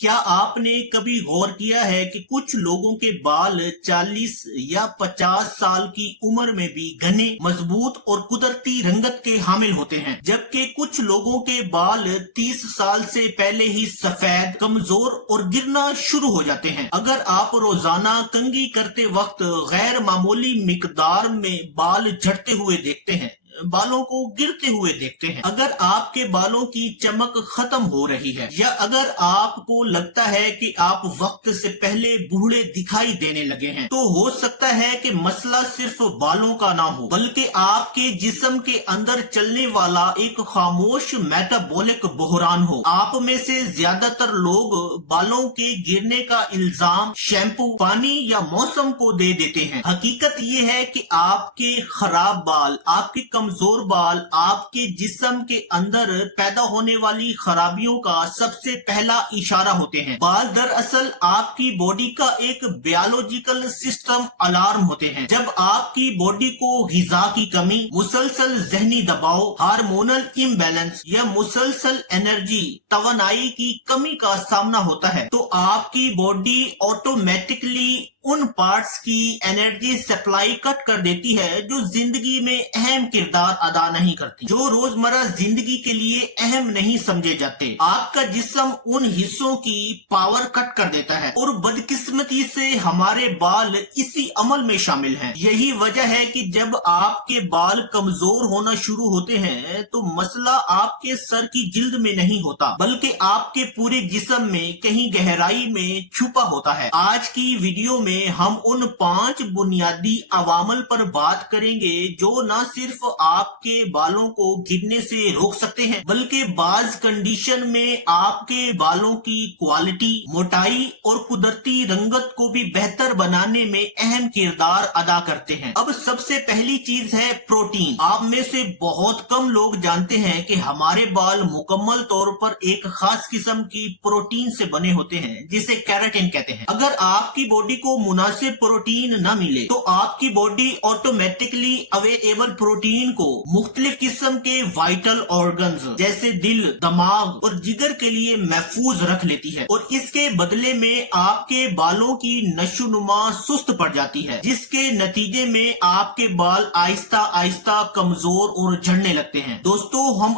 क्या आपने कभी गौर किया है कि कुछ लोगों के बाल 40 या 50 साल की उम्र में भी घने, मजबूत और कुदरती रंगत के हामिल होते हैं, जबकि कुछ लोगों के बाल 30 साल से पहले ही सफेद, कमजोर और गिरना शुरू हो जाते हैं। अगर आप रोजाना कंघी करते वक्त गैर मामूली मिकदार में बाल झड़ते हुए देखते हैं, बालों को गिरते हुए देखते हैं, अगर आपके बालों की चमक खत्म हो रही है, या अगर आपको लगता है कि आप वक्त से पहले बूढ़े दिखाई देने लगे हैं, तो हो सकता है कि मसला सिर्फ बालों का ना हो, बल्कि आपके जिस्म के अंदर चलने वाला एक खामोश मेटाबॉलिक बहरान हो। आप में से ज्यादातर लोग बालों के गिरने का इल्जाम शैम्पू, पानी या मौसम को दे देते हैं। हकीकत ये है कि आपके खराब बाल, आपके कमजोर बाल आपके जिस्म के अंदर पैदा होने वाली खराबियों का सबसे पहला इशारा होते हैं। बाल दरअसल आपकी बॉडी का एक बायोलॉजिकल सिस्टम अलार्म होते हैं। जब आपकी बॉडी को ग़िज़ा की कमी, मुसलसल जहनी दबाव, हार्मोनल इम्बैलेंस या मुसलसल एनर्जी तवानाई की कमी का सामना होता है, तो आपकी बॉडी ऑटोमेटिकली उन पार्ट्स की एनर्जी सप्लाई कट कर देती है जो जिंदगी में अहम किरदार अदा नहीं करती, जो रोजमर्रा जिंदगी के लिए अहम नहीं समझे जाते। आपका जिस्म उन हिस्सों की पावर कट कर देता है और बदकिस्मती से हमारे बाल इसी अमल में शामिल हैं। यही वजह है कि जब आपके बाल कमजोर होना शुरू होते हैं तो मसला आपके सर की जिल्द में नहीं होता, बल्कि आपके पूरे जिस्म में कहीं गहराई में छुपा होता है। आज की वीडियो में हम उन 5 बुनियादी अवामल पर बात करेंगे जो न सिर्फ आपके बालों को गिरने से रोक सकते हैं, बल्कि बाज कंडीशन में आपके बालों की क्वालिटी, मोटाई और कुदरती रंगत को भी बेहतर बनाने में अहम किरदार अदा करते हैं। अब सबसे पहली चीज है प्रोटीन। आप में से बहुत कम लोग जानते हैं कि हमारे बाल मुकम्मल तौर पर एक खास किस्म की प्रोटीन से बने होते हैं जिसे केराटिन कहते हैं। अगर आपकी बॉडी को मुनासिब प्रोटीन न मिले तो आपकी बॉडी ऑटोमेटिकली अवेलेबल प्रोटीन को मुख्तलिफ किस्म के वाइटल ऑर्गन्स जैसे दिल, दिमाग और जिगर के लिए महफूज रख लेती है, और इसके बदले में आपके बालों की नशोनुमा सुस्त पड़ जाती है, जिसके नतीजे में आपके बाल आहिस्ता आहिस्ता कमजोर और झड़ने लगते हैं। दोस्तों, हम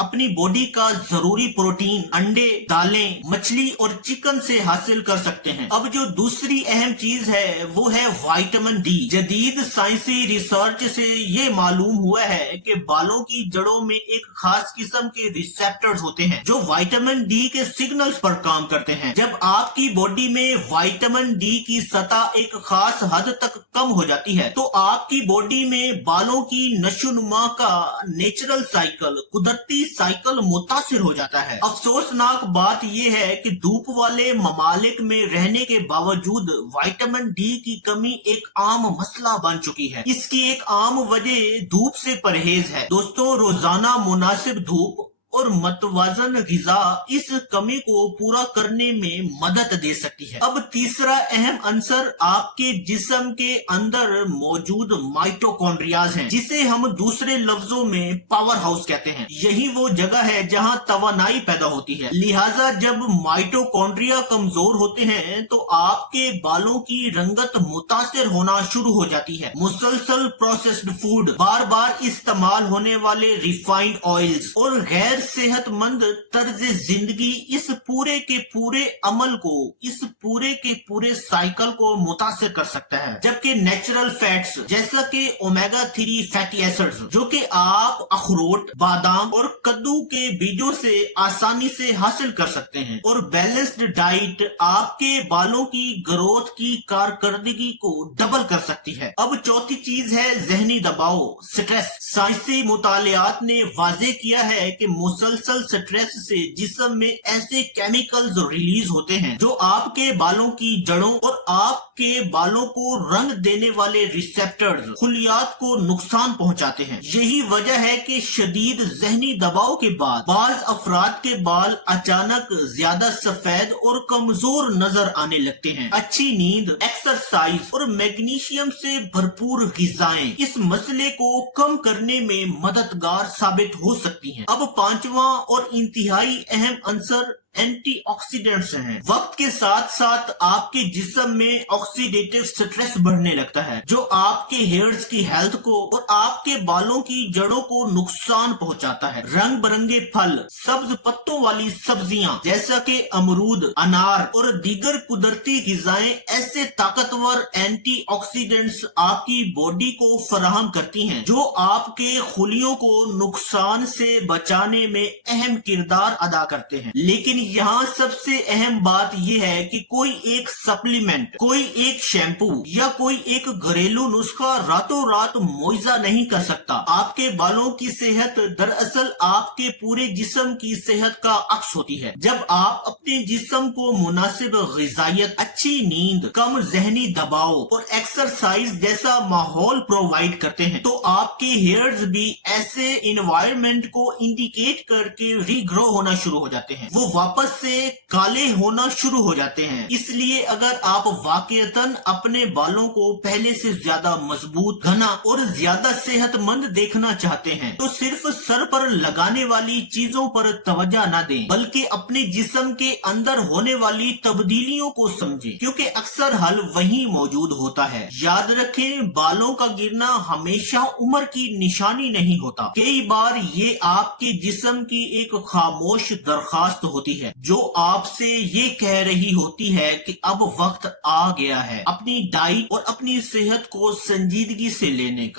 अपनी बॉडी का जरूरी प्रोटीन अंडे, दालें, मछली और चिकन से हासिल कर सकते हैं। अब जो दूसरी अहम चीज है वो है विटामिन डी। जदीद साइंसी रिसर्च से ये मालूम हुआ है कि बालों की जड़ों में एक खास किस्म के रिसेप्टर्स होते हैं जो विटामिन डी के सिग्नल्स पर काम करते हैं। जब आपकी बॉडी में विटामिन डी की सतह एक खास हद तक कम हो जाती है तो आपकी बॉडी में बालों की नशोनुमा का नेचुरल साइकिल, कुदरती साइकिल मुतासिर हो जाता है। अफसोसनाक बात यह है कि धूप वाले ममालिक में रहने के बावजूद विटामिन डी की कमी एक आम मसला बन चुकी है। इसकी एक आम वजह धूप से परहेज है। दोस्तों, रोजाना मुनासिब धूप और मतवाजन ग़िज़ा इस कमी को पूरा करने में मदद दे सकती है। अब तीसरा अहम अंसर आपके जिस्म के अंदर मौजूद माइटोकॉन्ड्रियाज हैं, जिसे हम दूसरे लफ्जों में पावर हाउस कहते हैं। यही वो जगह है जहां तवानाई पैदा होती है। लिहाजा जब माइटोकॉन्ड्रिया कमजोर होते हैं तो आपके बालों की रंगत मुतासिर होना शुरू हो जाती है। मुसलसल प्रोसेस्ड फूड, बार बार इस्तेमाल होने वाले रिफाइंड ऑयल्स और गैर सेहतमंद तर्ज जिंदगी इस पूरे के पूरे अमल को, इस पूरे के पूरे साइकिल को मुतासिर कर सकता है। जबकि नेचुरल फैट्स जैसा कि ओमेगा 3 फैटी एसिड्स, जो कि आप अखरोट, बादाम और कद्दू के बीजों से आसानी से हासिल कर सकते हैं, और बैलेंस्ड डाइट आपके बालों की ग्रोथ की कारकर्दगी को डबल कर सकती है। अब चौथी चीज है जहनी दबाव, स्ट्रेस। साइंसी मुतालियात ने वाजे किया है कि मुसलसल स्ट्रेस से जिस्म में ऐसे केमिकल्स रिलीज होते हैं जो आपके बालों की जड़ों और आपके बालों को रंग देने वाले रिसेप्टर्स, खुलियात को नुकसान पहुंचाते हैं। यही वजह है कि शदीद जहनी दबाव के बाद बाज अफराद के बाल अचानक ज्यादा सफेद और कमजोर नजर आने लगते हैं। अच्छी नींद, एक्सरसाइज और मैग्नीशियम से भरपूर ग़िज़ाएं इस मसले को कम करने में मददगार साबित हो सकती हैं। अब पांचवा और इंतहाई अहम अंसर एंटी ऑक्सीडेंट्स हैं। वक्त के साथ साथ आपके जिस्म में ऑक्सीडेटिव स्ट्रेस बढ़ने लगता है, जो आपके हेयर्स की हेल्थ को और आपके बालों की जड़ों को नुकसान पहुंचाता है। रंग बिरंगे फल, सब्ज पत्तों वाली सब्जियां जैसा कि अमरूद, अनार और दीगर कुदरती ग़िज़ाएं ऐसे ताकतवर एंटी ऑक्सीडेंट्स आपकी बॉडी को फराहम करती हैं, जो आपके खुलियों को नुकसान से बचाने में अहम किरदार अदा करते हैं। लेकिन यहाँ सबसे अहम बात यह है कि कोई एक सप्लीमेंट, कोई एक शैम्पू या कोई एक घरेलू नुस्खा रातों रात मुआवजा नहीं कर सकता। आपके बालों की सेहत दरअसल आपके पूरे जिस्म की सेहत का अक्स होती है। जब आप अपने जिस्म को मुनासिब ग़िज़ायत, अच्छी नींद, कम ज़हनी दबाव और एक्सरसाइज जैसा माहौल प्रोवाइड करते हैं, तो आपके हेयर्स भी ऐसे इन्वायरमेंट को इंडिकेट करके रीग्रो होना शुरू हो जाते हैं। वो वापस से काले होना शुरू हो जाते हैं। इसलिए अगर आप वाकईतन अपने बालों को पहले से ज्यादा मजबूत, घना और ज्यादा सेहतमंद देखना चाहते हैं, तो सिर्फ सर पर लगाने वाली चीजों पर तवज्जो न दें, बल्कि अपने जिस्म के अंदर होने वाली तब्दीलियों को समझें, क्योंकि अक्सर हल वहीं मौजूद होता है। याद रखें, बालों का गिरना हमेशा उम्र की निशानी नहीं होता। कई बार ये आपके जिस्म की एक खामोश दरखास्त होती है, जो आपसे ये कह रही होती है कि अब वक्त आ गया है अपनी डाइट और अपनी सेहत को संजीदगी से लेने का।